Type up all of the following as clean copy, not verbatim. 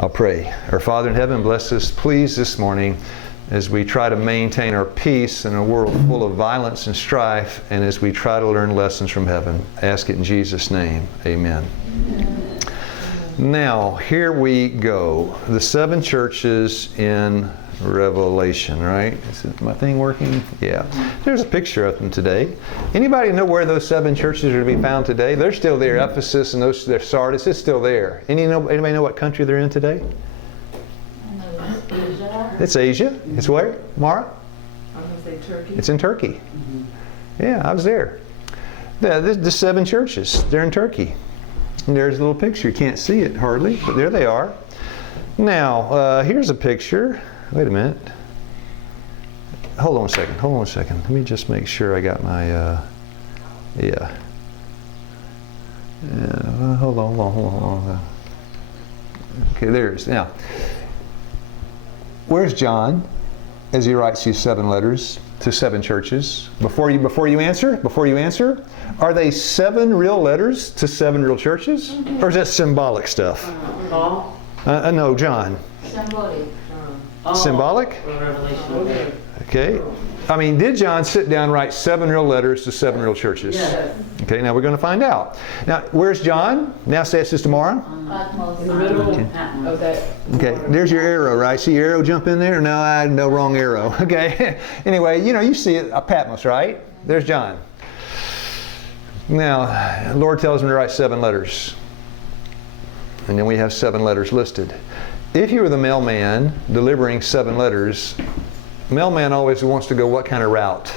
I'll pray. Our Father in heaven, bless us please this morning as we try to maintain our peace in a world full of violence and strife, and as we try to learn lessons from heaven. I ask it in Jesus' name. Amen. Now, here we go. The 7 churches in Revelation, right? Is my thing working? Yeah. There's a picture of them today. Anybody know where those 7 churches are to be found today? They're still there. Ephesus and those, Sardis is still there. Anybody know what country they're in today? Asia. It's Asia. It's where? Mara? I'm going to say Turkey. It's in Turkey. Yeah, I was there. Yeah, the 7 churches. They're in Turkey. And there's a little picture. You can't see it hardly, but there they are. Now, here's a picture. Wait a minute. Hold on a second. Let me just make sure I got my, hold on. Okay, there's, now, where's John as he writes these 7 letters to 7 churches? Before you answer, are they 7 real letters to 7 real churches? Or is that symbolic stuff? Paul? No, John. Symbolic. Symbolic? Revelation. Okay. I mean, did John sit down and write 7 real letters to 7 real churches? Yes. Okay, now we're going to find out. Now, where's John? Now say it's just tomorrow. In the middle of that. Okay, there's your arrow, right? See your arrow jump in there? No, wrong arrow. Okay. Anyway, you see it, Patmos, right? There's John. Now, the Lord tells him to write 7 letters. And then we have 7 letters listed. If you were the mailman delivering 7 letters, mailman always wants to go what kind of route?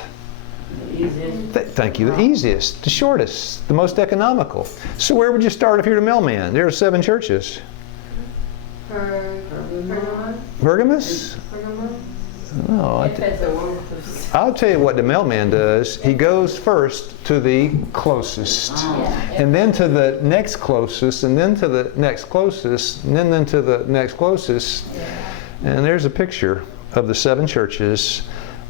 The easiest. Thank you. The easiest, the shortest, the most economical. So where would you start if you're the mailman? There are 7 churches. Pergamos? No, I'll tell you what the mailman does. He goes first to the closest, and then to the next closest, and then to the next closest, and then to the next closest. And there's a picture of the 7 churches.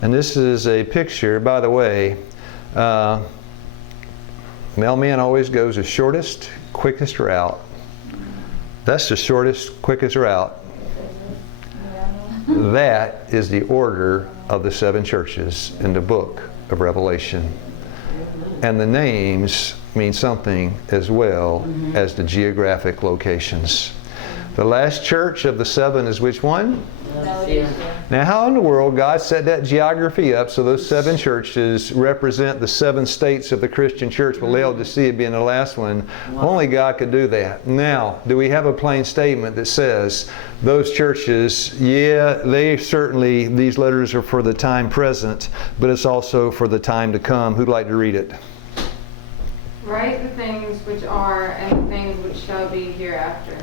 And this is a picture, by the way, mailman always goes the shortest, quickest route. That's the shortest, quickest route. That is the order of the 7 churches in the book of Revelation. And the names mean something as well as the geographic locations. The last church of the 7 is which one? Laodicea. Now, how in the world God set that geography up so those 7 churches represent the 7 states of the Christian church, with Laodicea being the last one? Wow. Only God could do that. Now, do we have a plain statement that says those churches, they certainly, these letters are for the time present, but it's also for the time to come? Who'd like to read it? Write the things which are and the things which shall be hereafter.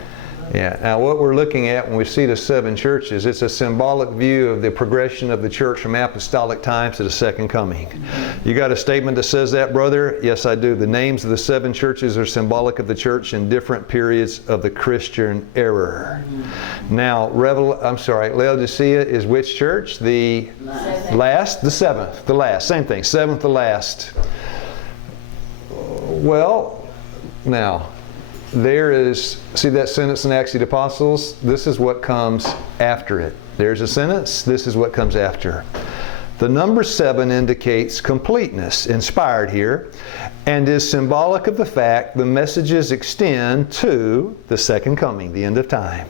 Yeah. Now, what we're looking at when we see the 7 churches, it's a symbolic view of the progression of the church from apostolic times to the second coming. You got a statement that says that, brother? Yes, I do. The names of the 7 churches are symbolic of the church in different periods of the Christian era. Now, Laodicea is which church? The last? The 7th. The last. Same thing. 7th, the last. Well, now, there is, see that sentence in Acts of the Apostles? This is what comes after it. There's a sentence, this is what comes after. The number 7 indicates completeness, inspired here, and is symbolic of the fact the messages extend to the second coming, the end of time.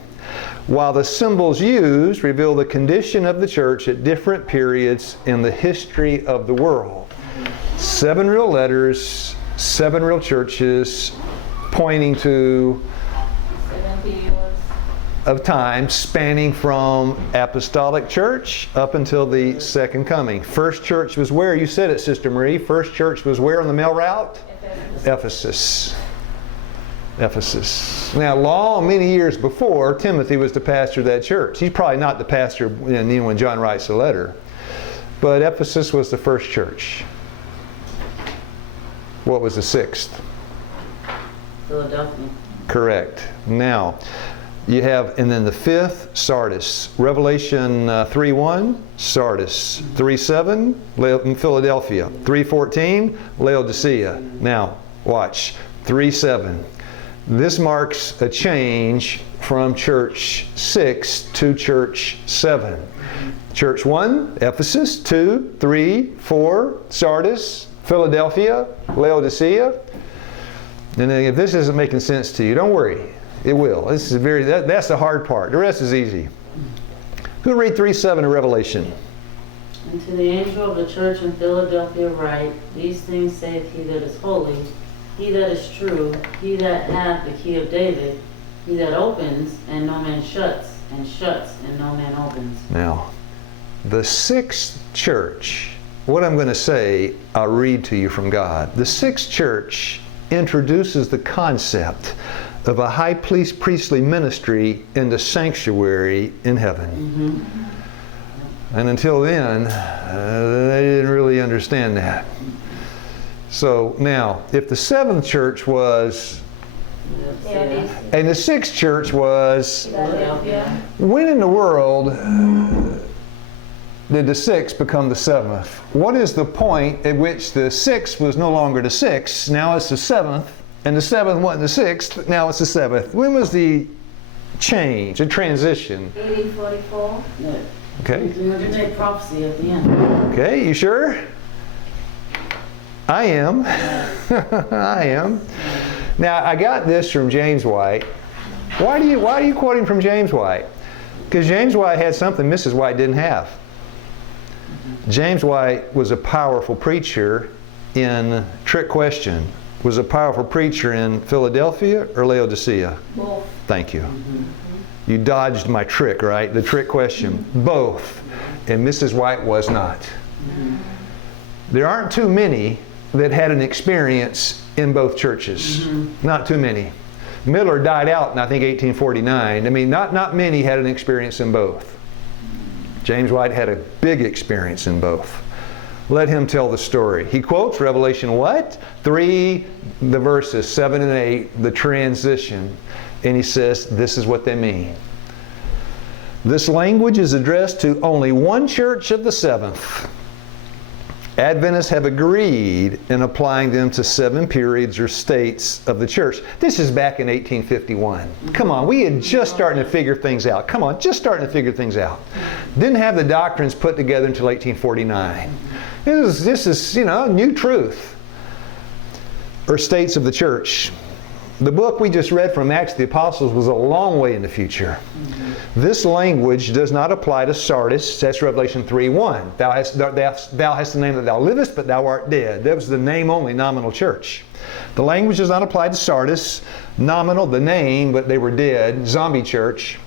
While the symbols used reveal the condition of the church at different periods in the history of the world. 7 real letters, 7 real churches, pointing to 7 periods of time spanning from apostolic church up until the second coming. First church was where? You said it, Sister Marie. First church was where on the mail route? Ephesus. Now, many years before, Timothy was the pastor of that church. He's probably not the pastor when John writes the letter. But Ephesus was the first church. What was the 6th? Philadelphia. Correct. Now, you have, and then the 5th, Sardis. Revelation 3:1, Sardis. 3:7, Philadelphia. 3:14, Laodicea. Now, watch. 3:7. This marks a change from church 6 to church 7. Church 1, Ephesus, 2, 3, 4, Sardis, Philadelphia, Laodicea. And then if this isn't making sense to you, don't worry. It will. This is that's the hard part. The rest is easy. Who read 3:7 of Revelation? And to the angel of the church in Philadelphia write, these things saith he that is holy, he that is true, he that hath the key of David, he that opens, and no man shuts, and shuts, and no man opens. Now, the sixth church, what I'm going to say, I'll read to you from God. The sixth church introduces the concept of a high priestly ministry in the sanctuary in heaven. Mm-hmm. And until then, they didn't really understand that. So now, if the seventh church was, and the sixth church was, when in the world did the sixth become the seventh? What is the point at which the sixth was no longer the sixth, now it's the seventh, and the seventh wasn't the sixth, now it's the seventh? When was the change, the transition? 1844. Yeah. Okay. 300-day prophecy at the end. Okay, you sure? I am. I am. Now, I got this from James White. Why do you quote him from James White? Because James White had something Mrs. White didn't have. James White was a powerful preacher in Trick Question. Was a powerful preacher in Philadelphia or Laodicea? Both. Thank you. You dodged my trick, right? The trick question. Both. And Mrs. White was not. There aren't too many that had an experience in both churches. Not too many. Miller died out in, I think, 1849. I mean, not many had an experience in both. James White had a big experience in both. Let him tell the story. He quotes Revelation what? 3, the verses 7 and 8, the transition. And he says, this is what they mean. This language is addressed to only one church of the seventh. Adventists have agreed in applying them to 7 periods or states of the church. This is back in 1851. Come on, we had just starting to figure things out. Come on, just starting to figure things out. Didn't have the doctrines put together until 1849. This is, new truth. Or states of the church. The book we just read from Acts of the Apostles was a long way in the future. This language does not apply to Sardis. That's Revelation 3:1. Thou hast the name that thou livest, but thou art dead. That was the name only, nominal church. The language does not apply to Sardis. Nominal, the name, but they were dead. Zombie church.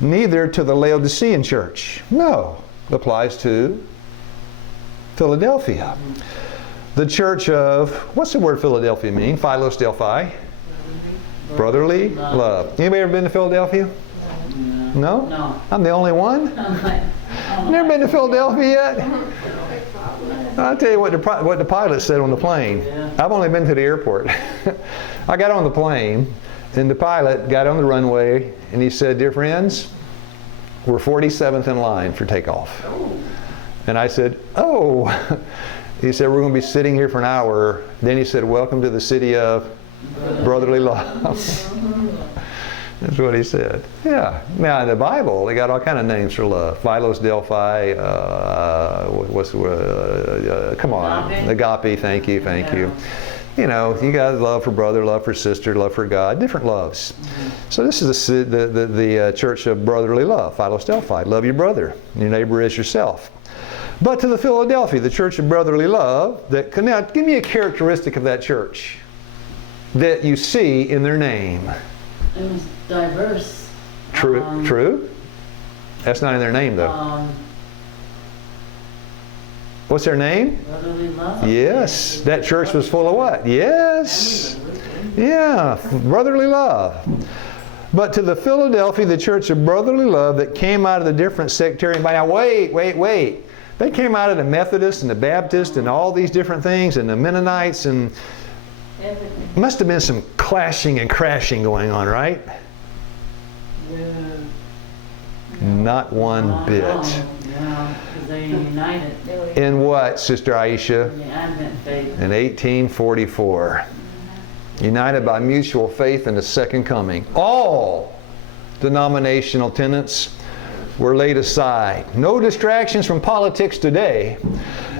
Neither to the Laodicean church. No. It applies to Philadelphia. The church of, what's the word Philadelphia mean? Philos Delphi. Brotherly love. Anybody ever been to Philadelphia? No? No. I'm the only one? Never been to Philadelphia yet? I'll tell you what the pilot said on the plane. I've only been to the airport. I got on the plane, and the pilot got on the runway, and he said, dear friends, we're 47th in line for takeoff. And I said, oh. He said, we're going to be sitting here for an hour. Then he said, welcome to the city of brotherly love. That's what he said. Yeah. Now in the Bible, they got all kind of names for love. Philos Delphi. Come on. Agape. Thank you. You got love for brother, love for sister, love for God. Different loves. So this is the church of brotherly love. Philos Delphi. Love your brother. Your neighbor as yourself. But to the Philadelphia, the church of brotherly love. Now, give me a characteristic of that church that you see in their name. It was diverse. True? That's not in their name, though. What's their name? Brotherly love. Yes. That church was full of what? Yes. Yeah, brotherly love. But to the Philadelphia, the church of brotherly love that came out of the different sectarian... Now, wait. They came out of the Methodists and the Baptists and all these different things and the Mennonites and... Must have been some clashing and crashing going on, right? Yeah. Not one bit. Yeah, because they united. In what, Sister Aisha? The Advent faith. In 1844. United by mutual faith in the second coming. All denominational tenets were laid aside. No distractions from politics today.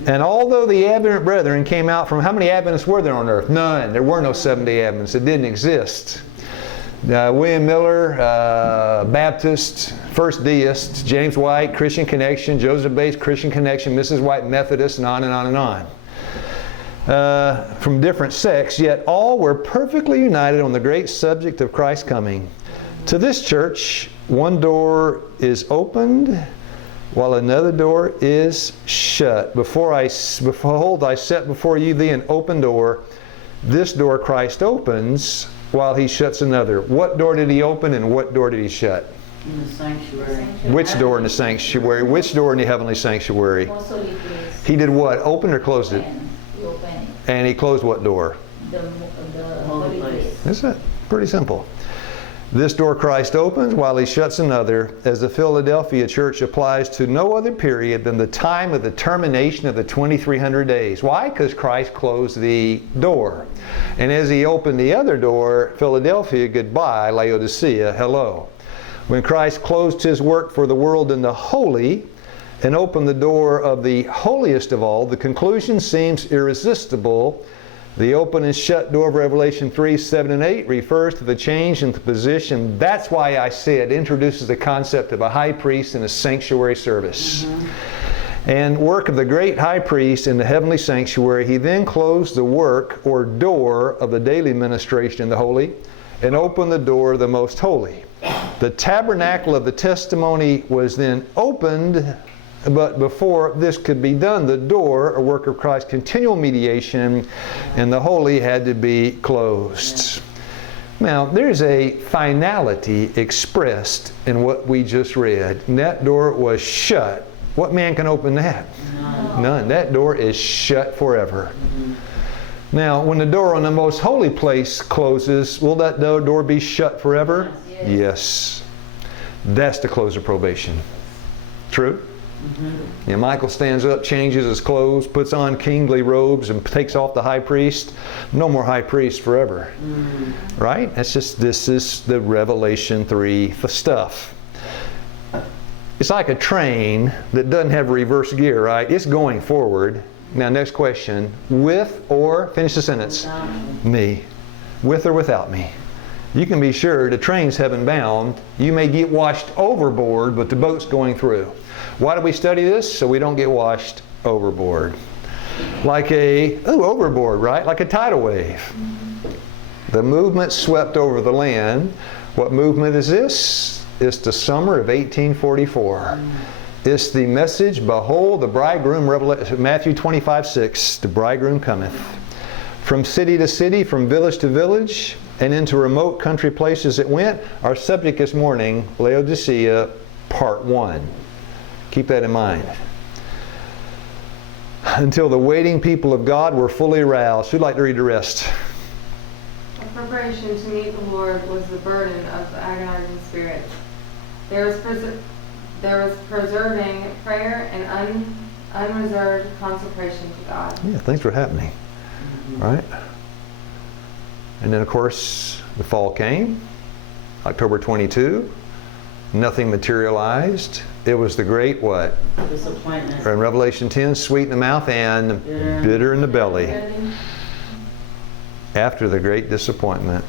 And although the Advent brethren came out from, how many Adventists were there on earth? None. There were no Seventh-day Adventists. It didn't exist. William Miller, Baptist, First Deist, James White, Christian Connection, Joseph Bates, Christian Connection, Mrs. White, Methodist, and on and on and on. From different sects, yet all were perfectly united on the great subject of Christ's coming. To this church, one door is opened, while another door is shut. Behold, I set before you thee an open door. This door Christ opens, while he shuts another. What door did he open and what door did he shut? In the sanctuary. Which door in the sanctuary? Which door in the heavenly sanctuary? He did what? Opened or closed it? And he closed what door? The holy place. Isn't it pretty simple? This door Christ opens while he shuts another, as the Philadelphia church applies to no other period than the time of the termination of the 2300 days. Why? Because Christ closed the door. And as he opened the other door, Philadelphia, goodbye, Laodicea, hello. When Christ closed his work for the world in the holy and opened the door of the holiest of all, the conclusion seems irresistible. The open and shut door of Revelation 3, 7, and 8 refers to the change in the position. That's why I said it introduces the concept of a high priest in a sanctuary service. And work of the great high priest in the heavenly sanctuary, he then closed the work or door of the daily ministration in the holy and opened the door of the most holy. The tabernacle of the testimony was then opened, but before this could be done, the door, a work of Christ's continual mediation, and the holy had to be closed. Now, there's a finality expressed in what we just read. And that door was shut. What man can open that? None. That door is shut forever. Now, when the door on the most holy place closes, will that door be shut forever? Yes. That's the close of probation. True? Yeah, Michael stands up, changes his clothes, puts on kingly robes, and takes off the high priest. No more high priest forever. Right? This is the Revelation 3 stuff. It's like a train that doesn't have reverse gear, right? It's going forward. Now, next question. With or, finish the sentence. Me. With or without me. You can be sure the train's heaven bound. You may get washed overboard, but the boat's going through. Why do we study this? So we don't get washed overboard. Like overboard, right? Like a tidal wave. The movement swept over the land. What movement is this? It's the summer of 1844. It's the message, behold the bridegroom, Matthew 25:6, the bridegroom cometh. From city to city, from village to village, and into remote country places it went. Our subject this morning, Laodicea, Part 1. Keep that in mind. Until the waiting people of God were fully aroused. Who'd like to read the rest? A preparation to meet the Lord was the burden of the agonizing spirits. There was preserving prayer and unreserved consecration to God. Yeah, things were happening. Right? And then, of course, the fall came. October 22. Nothing materialized. It was the great what? Disappointment. In Revelation 10, sweet in the mouth and bitter in the belly. After the great disappointment,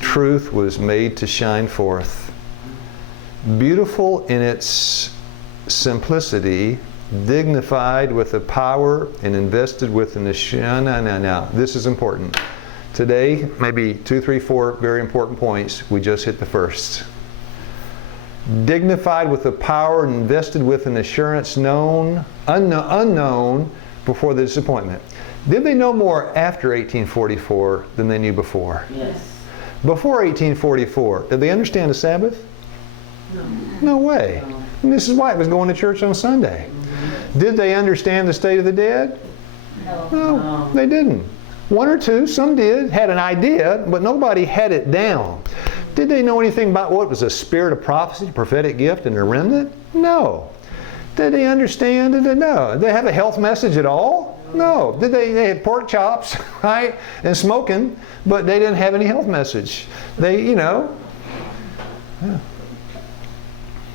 truth was made to shine forth. Beautiful in its simplicity, dignified with the power, and invested with an assurance. Now, this is important. Today, maybe 2, 3, 4 very important points. We just hit the first. Dignified with the power and invested with an assurance unknown before the disappointment. Did they know more after 1844 than they knew before? Yes. Before 1844, did they understand the Sabbath? No. No way. And this is why it was going to church on Sunday. Did they understand the state of the dead? No, they didn't. One or two, some did, had an idea, but nobody had it down. Did they know anything about what was a spirit of prophecy, prophetic gift, and a remnant? No. Did they understand it? No. Did they have a health message at all? No. They had pork chops, right? And smoking, but they didn't have any health message. They, yeah.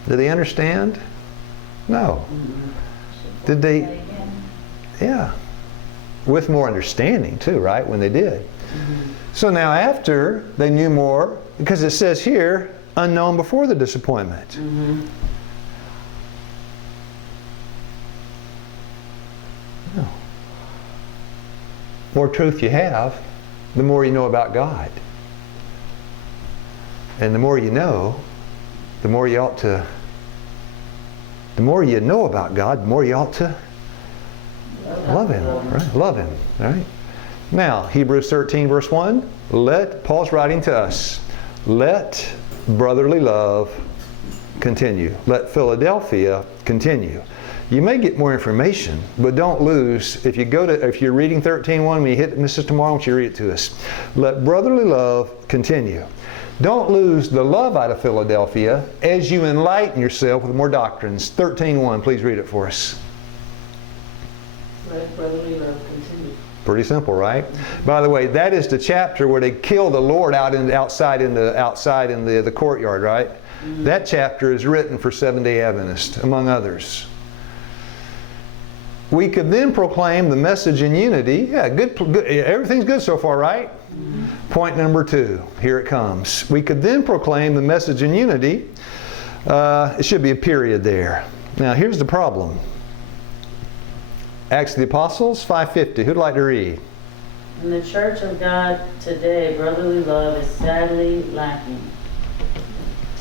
Did they understand? No. Did they? Yeah. With more understanding too, right? When they did. So now after they knew more, because it says here, unknown before the disappointment. No. More truth you have, the more you know about God. And the more you know, the more you ought to, the more you know about God, the more you ought to love Him. Right? Love Him. Right? Now, Hebrews 13 verse 1, Paul's writing to us, let brotherly love continue. Let Philadelphia continue. You may get more information, but don't lose. If you're reading 13:1, when you hit Mrs. Tomorrow, I want you to read it to us. Let brotherly love continue. Don't lose the love out of Philadelphia as you enlighten yourself with more doctrines. 13:1, please read it for us. Let brotherly love continue. Pretty simple, right? By the way, that is the chapter where they killed the Lord outside in the courtyard, right? That chapter is written for Seventh-day Adventists, among others. We could then proclaim the message in unity. Yeah, good. Everything's good so far, right? Point number 2. Here it comes. We could then proclaim the message in unity. It should be a period there. Now, here's the problem. Acts of the Apostles 5:50. Who'd like to read? In the Church of God today, brotherly love is sadly lacking.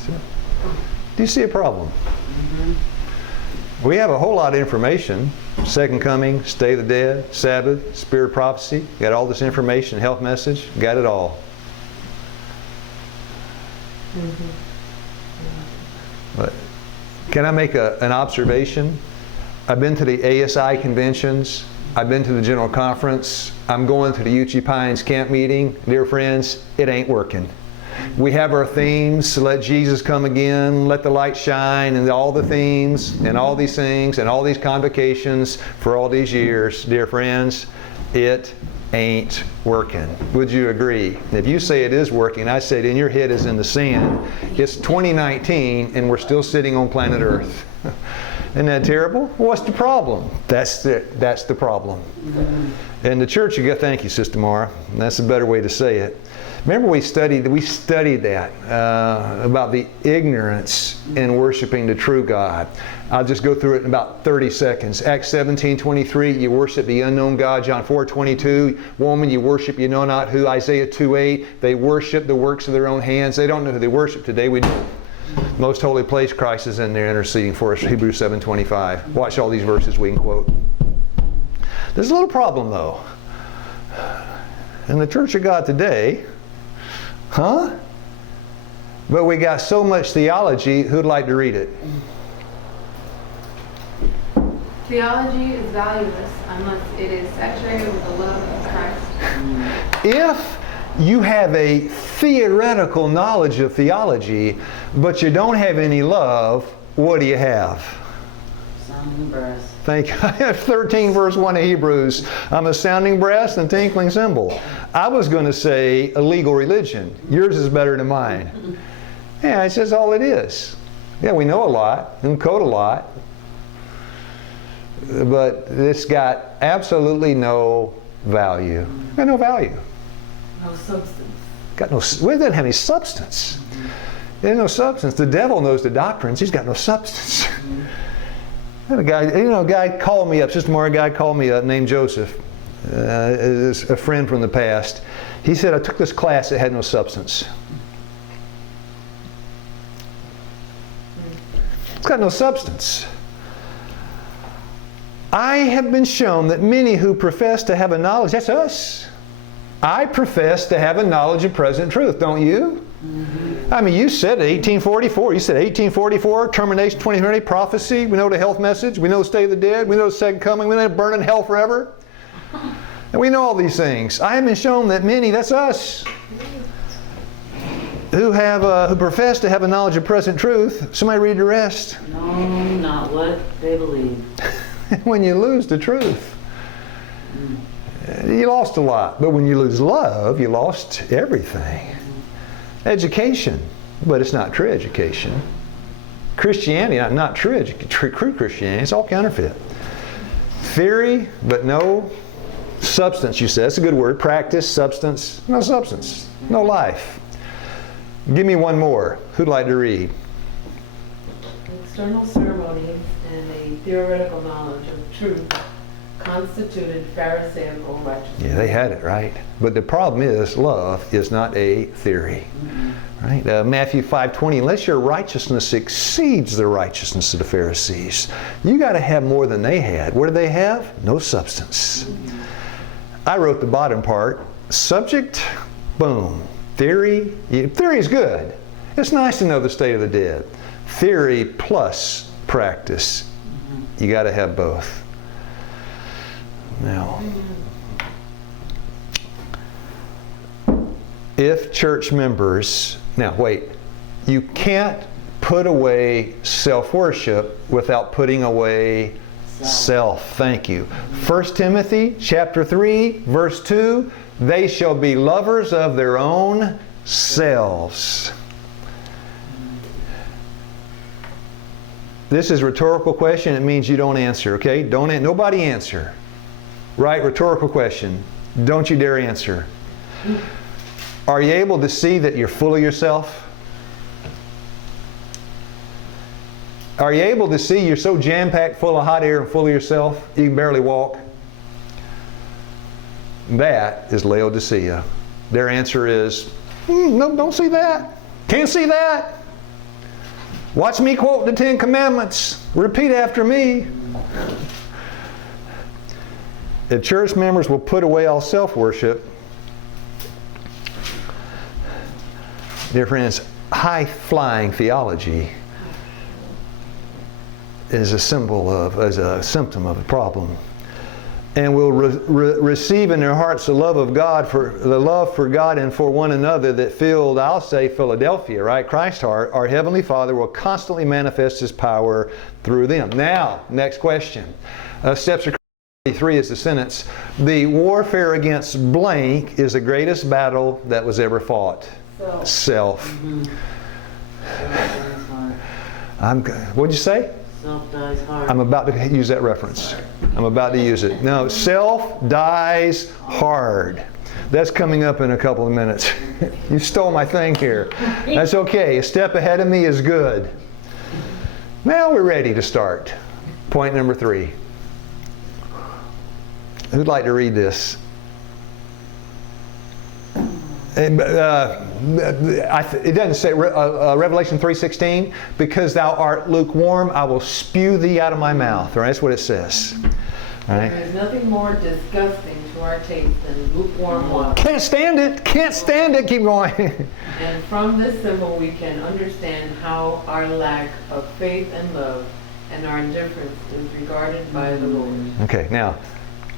Do you see a problem? We have a whole lot of information. Second coming, state of the dead, Sabbath, spirit of prophecy. Got all this information, health message. Got it all. But can I make an observation? I've been to the ASI conventions. I've been to the General Conference. I'm going to the Uchee Pines camp meeting. Dear friends, it ain't working. We have our themes, let Jesus come again, let the light shine, and all the themes, and all these things, and all these convocations for all these years. Dear friends, it ain't working. Would you agree? If you say it is working, I say then your head is in the sand. It's 2019, and we're still sitting on planet Earth. Isn't that terrible? What's the problem? That's the problem. And the church, thank you, Sister Mara. That's a better way to say it. Remember we studied that about the ignorance in worshiping the true God. I'll just go through it in about 30 seconds. Acts 17:23, you worship the unknown God. John 4:22, woman, you worship you know not who. Isaiah 2:8, they worship the works of their own hands. They don't know who they worship today. We do. Most holy place, Christ is in there interceding for us. Hebrews 7:25. Watch all these verses we can quote. There's a little problem though. In the Church of God today, but we got so much theology, who'd like to read it? Theology is valueless unless it is saturated with the love of Christ. If you have a theoretical knowledge of theology, but you don't have any love, what do you have? Sounding brass. Thank you. I have 13 verse 1 of Hebrews. I'm a sounding brass and a tinkling cymbal. I was going to say a legal religion. Yours is better than mine. Yeah, it's just all it is. Yeah, we know a lot and code a lot, but it's got absolutely no value. Got no value. No substance. Well, it doesn't have any substance. There's no substance. The devil knows the doctrines. He's got no substance. A guy called me up, Sister Mara, a guy called me up named Joseph, is a friend from the past. He said, I took this class that had no substance. It's got no substance. I have been shown that many who profess to have a knowledge, that's us. I profess to have a knowledge of present truth, don't you? I mean, you said 1844. You said 1844, termination 2030, prophecy. We know the health message. We know the state of the dead. We know the second coming. We know burning hell forever. And we know all these things. I have been shown that many, that's us, who profess to have a knowledge of present truth. Somebody read the rest. No, not what they believe. When you lose the truth. You lost a lot. But when you lose love, you lost everything. Education, but it's not true education. Christianity, not true Christianity. It's all counterfeit. Theory, but no substance, you said. That's a good word. Practice, substance. No substance. No life. Give me one more. Who'd like to read? External ceremonies and a theoretical knowledge of truth constituted Pharisaical righteousness. Yeah, they had it, right? But the problem is, love is not a theory. Right? Matthew 5:20, unless your righteousness exceeds the righteousness of the Pharisees, you got to have more than they had. What do they have? No substance. I wrote the bottom part. Subject, boom. Theory, theory is good. It's nice to know the state of the dead. Theory plus practice. You got to have both. Now, if church members, now wait, you can't put away self-worship without putting away self. Thank you. 1 Timothy chapter 3, verse 2, they shall be lovers of their own selves. This is a rhetorical question. It means you don't answer, okay? Nobody answer. Right? Rhetorical question. Don't you dare answer. Are you able to see that you're full of yourself? Are you able to see you're so jam-packed full of hot air and full of yourself you can barely walk? That is Laodicea. Their answer is, no, don't see that. Can't see that. Watch me quote the 10 Commandments. Repeat after me. If church members will put away all self-worship, dear friends, high-flying theology is a symbol of, as a symptom of the problem. And will receive in their hearts the love of God, the love for God and for one another that filled, I'll say, Philadelphia, right? Christ's heart, our Heavenly Father will constantly manifest His power through them. Now, next question. Steps of 3 is the sentence. The warfare against blank is the greatest battle that was ever fought. Self. What'd you say? Self dies hard. I'm about to use that reference. I'm about to use it. No, self dies hard. That's coming up in a couple of minutes. You stole my thing here. That's okay. A step ahead of me is good. Now we're ready to start. Point number 3. Who'd like to read this? It doesn't say Revelation 3:16, because thou art lukewarm, I will spew thee out of my mouth. Right? That's what it says. All right? There is nothing more disgusting to our taste than lukewarm water. Can't stand it. Can't stand it. Keep going. And from this symbol we can understand how our lack of faith and love and our indifference is regarded by the Lord. Okay, now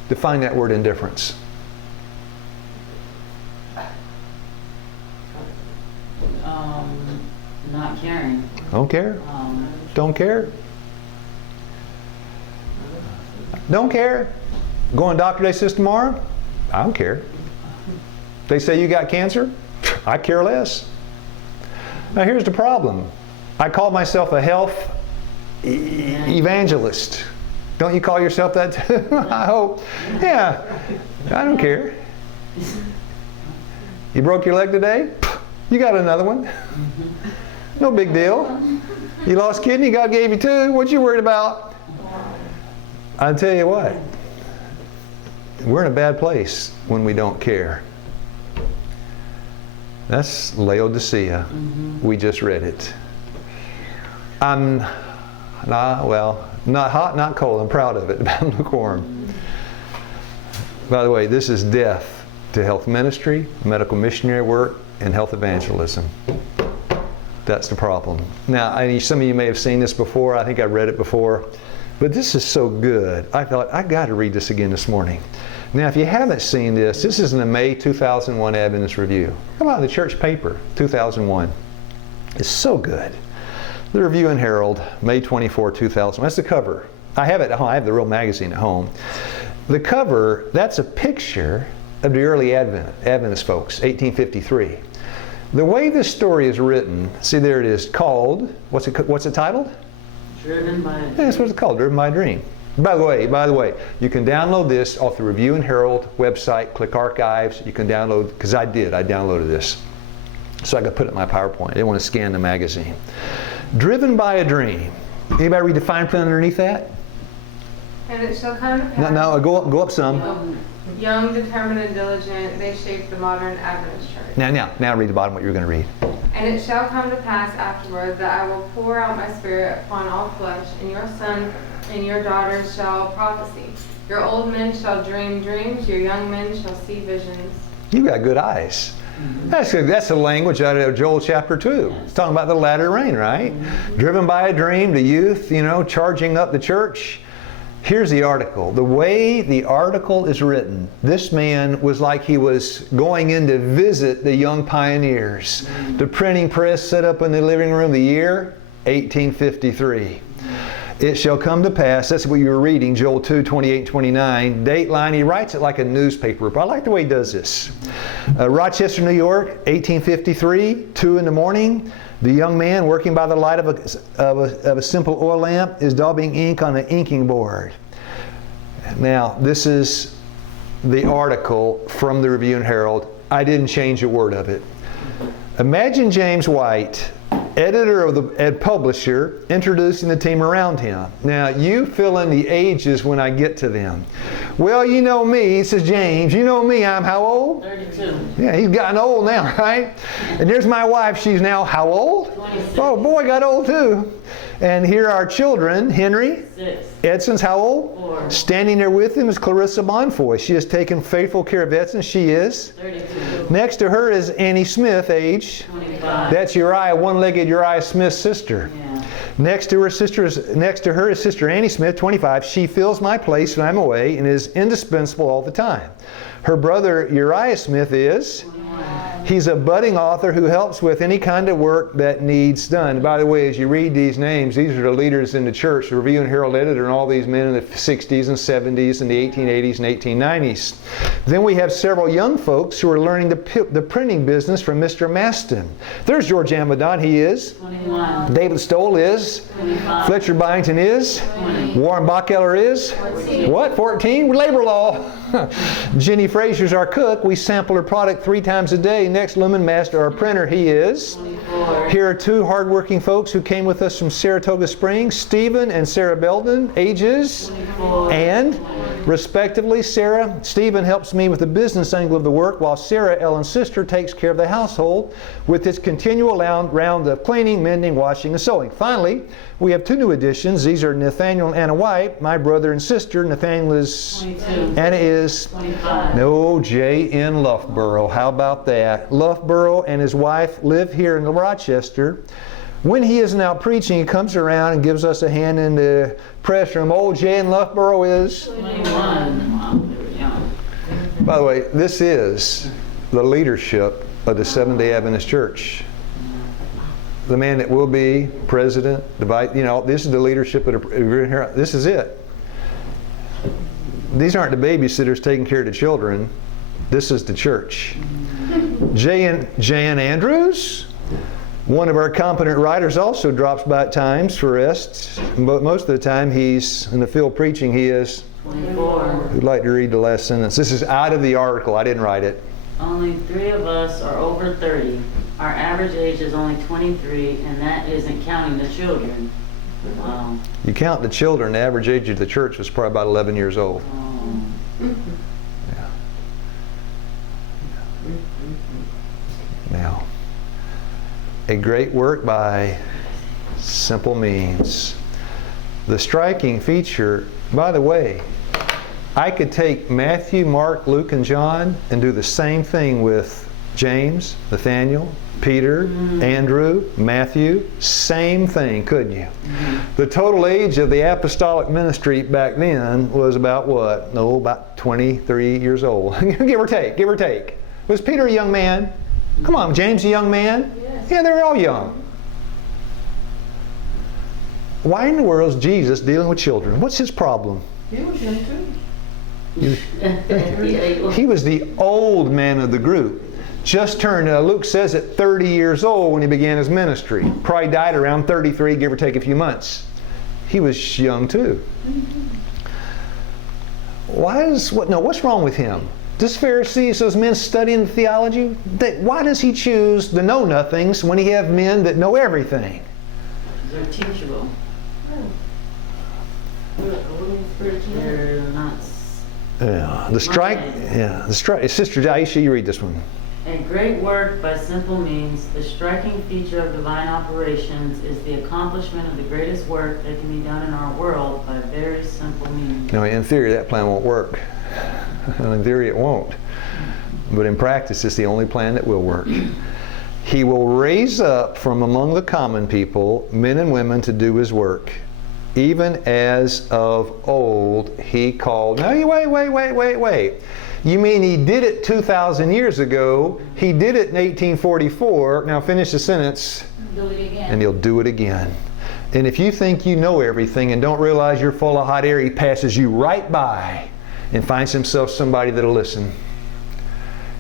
define that word indifference. Not caring. Don't care? Don't care? Don't care? Going to Dr. Day says tomorrow? I don't care. They say you got cancer? I care less. Now here's the problem. I call myself a health evangelist. Don't you call yourself that too? I hope. Yeah. I don't care. You broke your leg today? You got another one. No big deal. You lost kidney, God gave you 2. What you worried about? I'll tell you what. We're in a bad place when we don't care. That's Laodicea. We just read it. I'm not hot, not cold. I'm proud of it. I'm lukewarm. By the way, this is death to health ministry, medical missionary work, and health evangelism. That's the problem. Now, some of you may have seen this before. I think I read it before. But this is so good. I thought, I got to read this again this morning. Now, if you haven't seen this, this is in the May 2001 Adventist Review. Come out in the church paper, 2001. It's so good. The Review and Herald, May 24, 2000. That's the cover. I have it at home. I have the real magazine at home. The cover, that's a picture of the early Adventist folks, 1853. The way this story is written, see there it is, called, what's it titled? Driven by a Yeah, that's what it's called, Driven by a Dream. By the way, you can download this off the Review and Herald website, click Archives. You can download, because I downloaded this. So I could put it in my PowerPoint. I didn't want to scan the magazine. Driven by a Dream. Anybody read the fine print underneath that? And it shall come to pass. No, go up some. Young, determined, and diligent, they shape the modern Adventist church. Now read the bottom what you're going to read. And it shall come to pass afterward that I will pour out my spirit upon all flesh, and your sons and your daughters shall prophesy. Your old men shall dream dreams, your young men shall see visions. You got good eyes. That's the language out of Joel chapter 2. It's talking about the latter rain, right? Driven by a dream, the youth, charging up the church. Here's the article. The way the article is written, this man was like he was going in to visit the young pioneers. The printing press set up in the living room, the year 1853. It shall come to pass, that's what you were reading, Joel 2, 28 and 29. Dateline, he writes it like a newspaper. But I like the way he does this. Rochester, New York, 1853, 2 in the morning. The young man working by the light of a simple oil lamp is daubing ink on an inking board. Now, this is the article from the Review and Herald. I didn't change a word of it. Imagine James White, editor and publisher, introducing the team around him. Now, you fill in the ages when I get to them. Well, you know me, says James. You know me, I'm how old? 32. Yeah, he's gotten old now, right? And there's my wife, she's now how old? 26. Oh, boy, got old too. And here are our children, Henry. 6. Edson's how old? 4. Standing there with him is Clarissa Bonfoy. She has taken faithful care of Edson. She is. 32. Next to her is Annie Smith, age. 25. That's Uriah, one-legged Uriah Smith's sister. Yeah. Next to her is Sister Annie Smith, 25. She fills my place when I'm away and is indispensable all the time. Her brother Uriah Smith is. 21. He's a budding author who helps with any kind of work that needs done. By the way, as you read these names, these are the leaders in the church, the Review and Herald editor, and all these men in the 60s and 70s and the 1880s and 1890s. Then we have several young folks who are learning the printing business from Mr. Maston. There's George Amadon, he is. 21. David Stoll is. 25. Fletcher Byington is. 20. Warren Bachkeller is. 14. What? 14? Labor law. Jenny Frazier's our cook. We sample her product 3 times a day. Next, Lumen Master, our printer, he is. 24. Here are 2 hardworking folks who came with us from Saratoga Springs, Stephen and Sarah Belden, ages 24. and respectively. Stephen helps me with the business angle of the work, while Sarah, Ellen's sister, takes care of the household with its continual round of cleaning, mending, washing, and sewing. Finally, we have 2 new additions. These are Nathaniel and Anna White, my brother and sister. Nathaniel is 22. Anna is 25. no, Jay in Loughborough. How about that? Loughborough and his wife live here in Rochester. When he isn't out preaching, he comes around and gives us a hand in the press room. Old Jay in Loughborough is 21. Wow, they were young. By the way, this is the leadership of the Seventh-day Adventist Church. The man that will be president, this is the leadership of the, this is it. These aren't the babysitters taking care of the children. This is the church. Jan Andrews, one of our competent writers, also drops by at times for rest. But most of the time he's in the field preaching. He is. 24. Who'd like to read the last sentence? This is out of the article. I didn't write it. Only 3 of us are over 30. Our average age is only 23, and that isn't counting the children. Wow. You count the children, the average age of the church was probably about 11 years old. Yeah. Now, a great work by simple means. The striking feature, by the way, I could take Matthew, Mark, Luke, and John and do the same thing with James, Nathaniel, Peter, Andrew, Matthew. Same thing, couldn't you? The total age of the apostolic ministry back then was about what? No, about 23 years old. Give or take, give or take. Was Peter a young man? Come on, James a young man? Yes. Yeah, they were all young. Why in the world is Jesus dealing with children? What's his problem? He was young too. He was the old man of the group. Just turned, Luke says, at 30 years old when he began his ministry. Probably died around 33, give or take a few months. He was young too. What's wrong with him? This Pharisees, those men studying theology, why does he choose the know-nothings when he have men that know everything? They're teachable. They're not. The strike. Sister Aisha, you read this one. A great work by simple means, the striking feature of divine operations is the accomplishment of the greatest work that can be done in our world by very simple means. Now, in theory, that plan won't work. In theory, it won't. But in practice, it's the only plan that will work. He will raise up from among the common people men and women to do His work, even as of old He called. Now, wait. You mean He did it 2,000 years ago? He did it in 1844. Now finish the sentence. Do it again. And He'll do it again. And if you think you know everything and don't realize you're full of hot air, He passes you right by and finds Himself somebody that'll listen.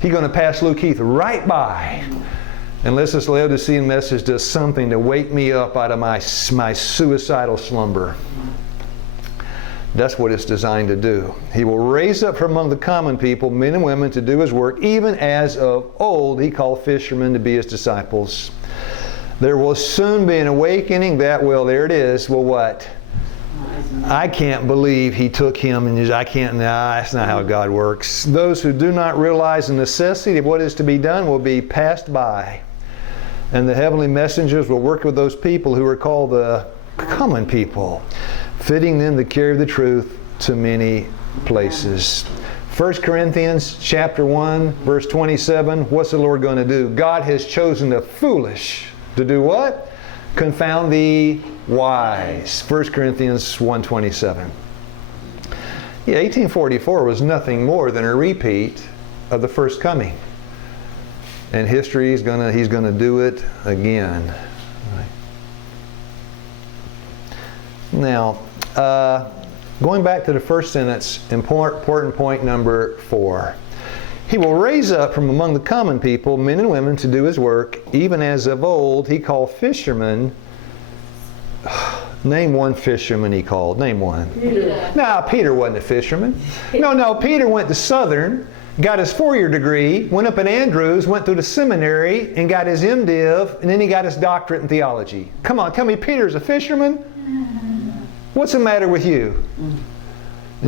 He's going to pass Luke Heath right by. Unless this Laodicean message does something to wake me up out of my suicidal slumber. That's what it's designed to do. He will raise up from among the common people men and women to do His work, even as of old He called fishermen to be His disciples. There will soon be an awakening that will, there it is, well what? I can't believe He took him and that's not how God works. Those who do not realize the necessity of what is to be done will be passed by. And the heavenly messengers will work with those people who are called the common people, fitting them to carry the truth to many places. 1 Corinthians chapter 1, verse 27, what's the Lord going to do? God has chosen the foolish to do what? Confound the wise. 1 Corinthians 1:27. Yeah, 1844 was nothing more than a repeat of the first coming. And history is He's going to do it again. Now, going back to the first sentence, important point number 4. He will raise up from among the common people men and women to do His work, even as of old He called fishermen. Name one fisherman He called. Name one. Peter. No, Peter wasn't a fisherman. No, Peter went to Southern, got his 4-year degree, went up at Andrews, went through the seminary, and got his MDiv, and then he got his doctorate in theology. Come on, tell me Peter's a fisherman? What's the matter with you?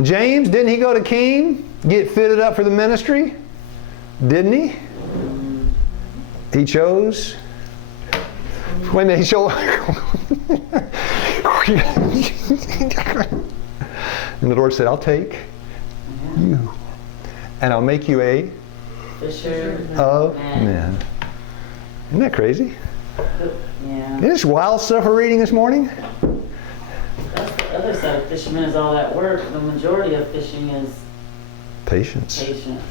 James, didn't he go to Keene, get fitted up for the ministry? Didn't he? He chose. When he chose. And the Lord said, I'll take you. And I'll make you a Fisher of men. Isn't that crazy? Yeah. Isn't this wild stuff we're reading this morning? That's the other side of fishermen is all that work. The majority of fishing is Patience. patience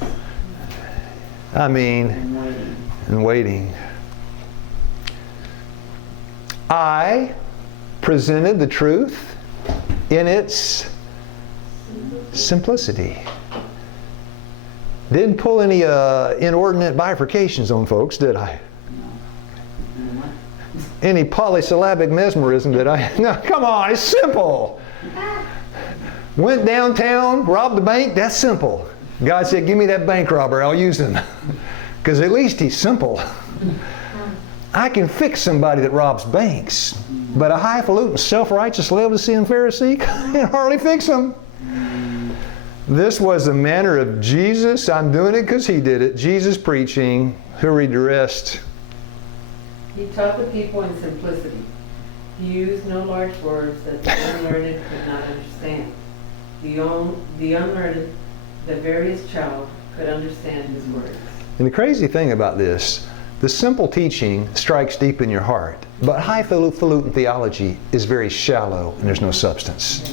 And waiting. I presented the truth in its simplicity. Didn't pull any inordinate bifurcations on folks, did I? Any polysyllabic mesmerism, did I? No, come on, it's simple. Went downtown, robbed the bank, that's simple. God said, give me that bank robber, I'll use him. Because at least he's simple. I can fix somebody that robs banks, but a highfalutin, self-righteous Laodicean Pharisee can't hardly fix him. This was the manner of Jesus. I'm doing it because He did it. Jesus preaching. Who read the rest? He taught the people in simplicity. He used no large words that the unlearned could not understand. The unlearned, the veriest child, could understand His words. And the crazy thing about this, the simple teaching strikes deep in your heart, but highfalutin theology is very shallow and there's no substance.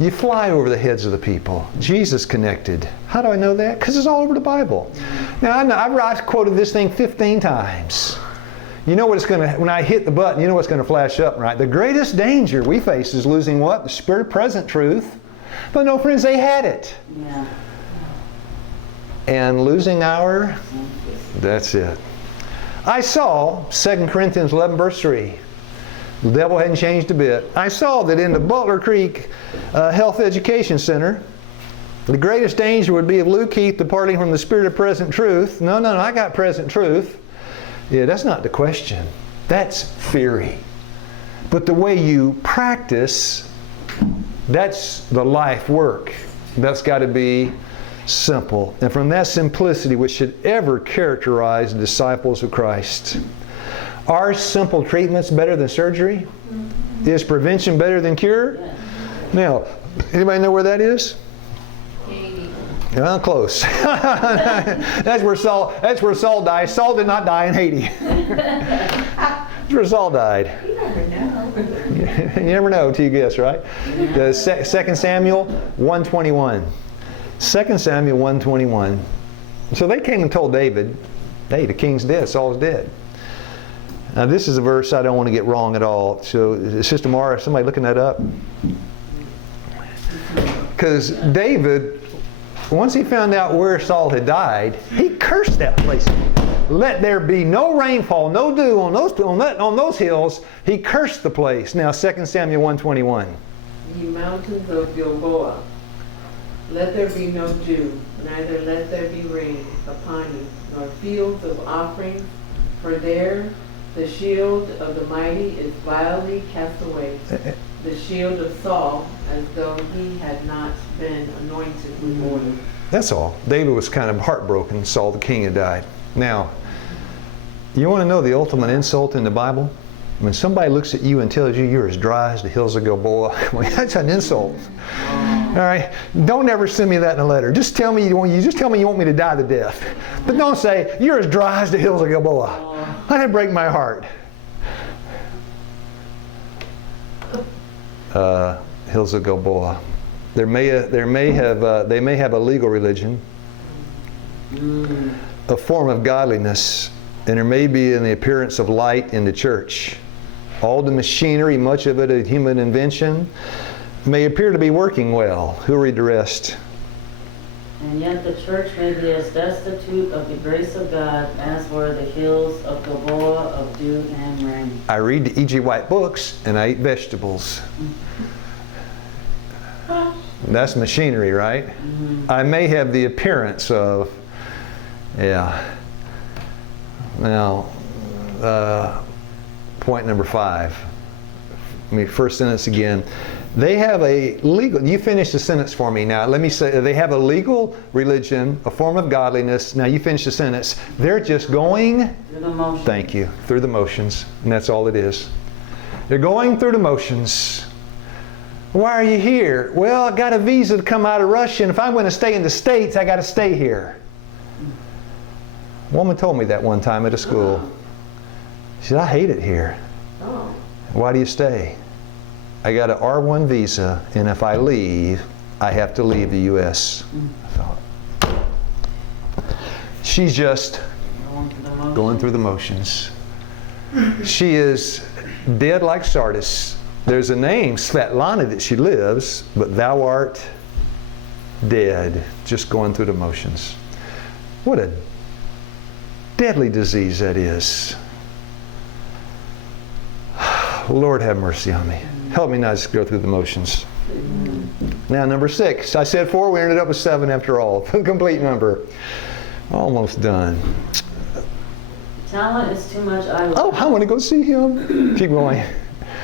You fly over the heads of the people. Jesus connected. How do I know that? Because it's all over the Bible. Now, I've quoted this thing 15 times. You know what it's going to, when I hit the button, you know what's going to flash up, right? The greatest danger we face is losing what? The spirit of present truth. But no, friends, they had it. Yeah. and losing our, that's it. I saw, 2 Corinthians 11 verse 3, the devil hadn't changed a bit. I saw that in the Butler Creek Health Education Center, the greatest danger would be of Lou Keith departing from the spirit of present truth. No, I got present truth. Yeah, that's not the question. That's theory. But the way you practice, that's the life work. That's got to be simple. And from that simplicity, which should ever characterize the disciples of Christ. Are simple treatments better than surgery? Is prevention better than cure? Now, anybody know where that is? Well, close. That's where Saul died. Saul did not die in Haiti. That's where Saul died. You never know. You never know till you guess, right? The 2 Samuel 1:21. 2 Samuel 1:21. So they came and told David, hey, the king's dead, Saul's dead. Now this is a verse I don't want to get wrong at all. So Sister Mara, somebody looking that up? Because David, once he found out where Saul had died, he cursed that place. Let there be no rainfall, no dew on those hills. He cursed the place. Now 2 Samuel 1:21. Ye mountains of Gilboa, let there be no dew, neither let there be rain upon you, nor fields of offerings, for there the shield of the mighty is vilely cast away, the shield of Saul, as though he had not been anointed with oil. That's all. David was kind of heartbroken. Saul the king had died. Now, you want to know the ultimate insult in the Bible? When somebody looks at you and tells you you're as dry as the hills of Gilboa, well, that's an insult. All right, don't ever send me that in a letter. Just tell me you want me to die to death, but don't say you're as dry as the hills of Gilboa. That'd break my heart. Hills of Gilboa. They may have a legal religion, a form of godliness, and there may be in the appearance of light in the church. All the machinery, much of it a human invention, may appear to be working well. Who'll read the rest? And yet the church may be as destitute of the grace of God as were the hills of Gilboa of dew and rain. I read the E.G. White books and I eat vegetables. That's machinery, right? Mm-hmm. I may have the appearance of, yeah. Now, point number 5. First sentence again. They have a legal, you finish the sentence for me now. Let me say, they have a legal religion, a form of godliness. Now you finish the sentence. They're just going through the motions. Thank you. Through the motions. And that's all it is. They're going through the motions. Why are you here? Well, I got a visa to come out of Russia, and if I'm going to stay in the States, I got to stay here. A woman told me that one time at a school. She said, I hate it here. Oh. Why do you stay? I got an R1 visa, and if I leave, I have to leave the U.S. I thought, she's just going through the motions. She is dead like Sardis. There's a name, Svetlana, that she lives, but thou art dead, just going through the motions. What a deadly disease that is. Lord have mercy on me. Help me not just go through the motions. Now, number 6. I said 4, we ended up with 7 after all. Complete number. Almost done. Talent is too much idle. Oh, I want to go see him. Keep going.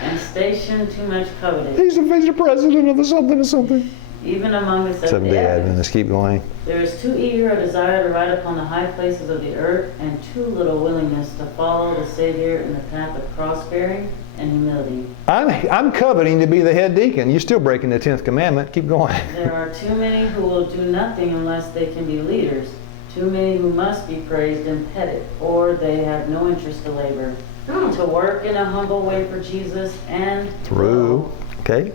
And station too much coveted. He's the president of the something or something. Even among the Seventh-day Adventists. Keep going. There is too eager a desire to ride upon the high places of the earth, and too little willingness to follow the Savior in the path of cross-bearing and humility. I'm coveting to be the head deacon. You're still breaking the 10th commandment. Keep going. There are too many who will do nothing unless they can be leaders. Too many who must be praised and petted, or they have no interest to labor. To work in a humble way for Jesus and through, okay,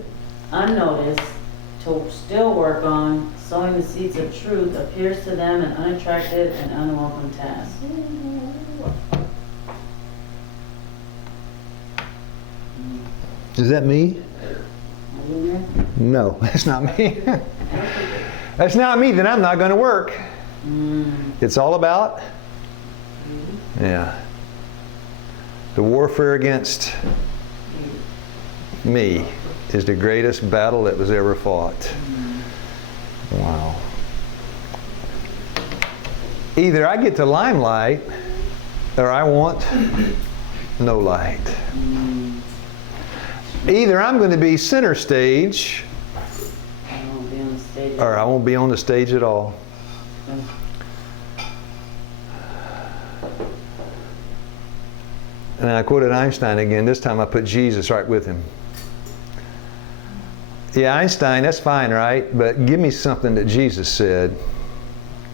unnoticed, to still work on sowing the seeds of truth appears to them an unattractive and unwelcome task. Is that me? Are you there? No, that's not me. That's not me, then I'm not going to work. It's all about? Yeah. The warfare against me is the greatest battle that was ever fought. Wow. Either I get the limelight or I want no light. Either I'm going to be center stage I won't be on the stage. or I won't be on the stage at all. And I quoted Einstein again. This time I put Jesus right with him. Yeah, Einstein, that's fine, right? But give me something that Jesus said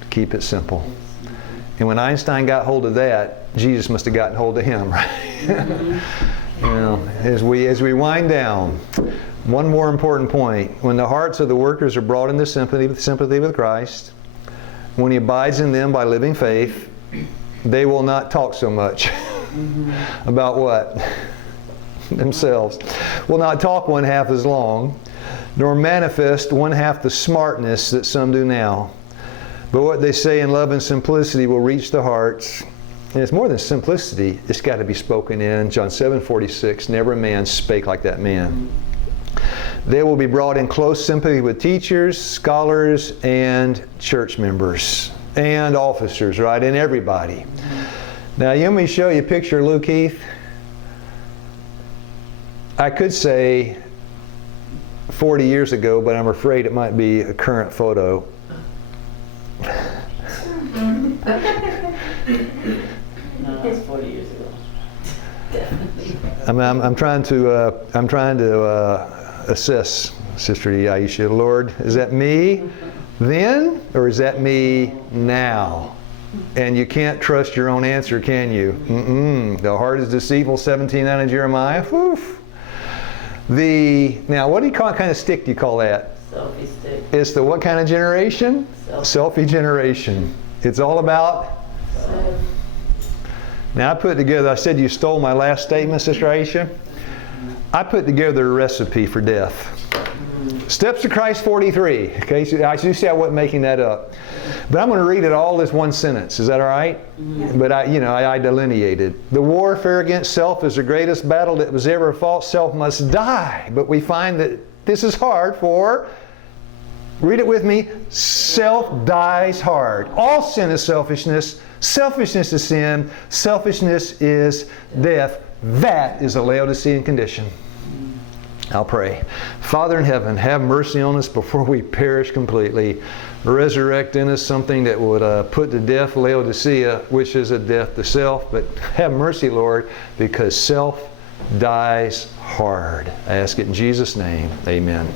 to keep it simple. And when Einstein got hold of that, Jesus must have gotten hold of him, right? You know, as we wind down, one more important point. When the hearts of the workers are brought into sympathy with Christ, when He abides in them by living faith, they will not talk so much about what? Themselves. Will not talk one half as long, nor manifest one half the smartness that some do now. But what they say in love and simplicity will reach the hearts. And it's more than simplicity, it's got to be spoken in. John 7:46, never a man spake like that man. They will be brought in close sympathy with teachers, scholars, and church members, and officers, right? And everybody. Now, let me show you a picture of Luke Heath. I could say 40 years ago, but I'm afraid it might be a current photo. No, that's 40 years ago. Definitely. I'm trying to assess, Sister Aisha. Lord, is that me then, or is that me now? And you can't trust your own answer, can you? The heart is deceitful, 17:9 in Jeremiah. Woof. Now, what do you call, kind of stick do you call that? Selfie stick. It's the what kind of generation? Selfie. Selfie generation. It's all about. Now I put together, I said you stole my last statement, Sister Aisha. I put together a recipe for death. Steps to Christ 43. Okay, so you see I wasn't making that up. But I'm going to read it all as one sentence. Is that all right? But I delineated. The warfare against self is the greatest battle that was ever fought. Self must die. But we find that this is hard for, read it with me, self dies hard. All sin is selfishness. Selfishness is sin. Selfishness is death. That is a Laodicean condition. I'll pray. Father in heaven, have mercy on us before we perish completely. Resurrect in us something that would put to death Laodicea, which is a death to self. But have mercy, Lord, because self dies hard. I ask it in Jesus' name. Amen.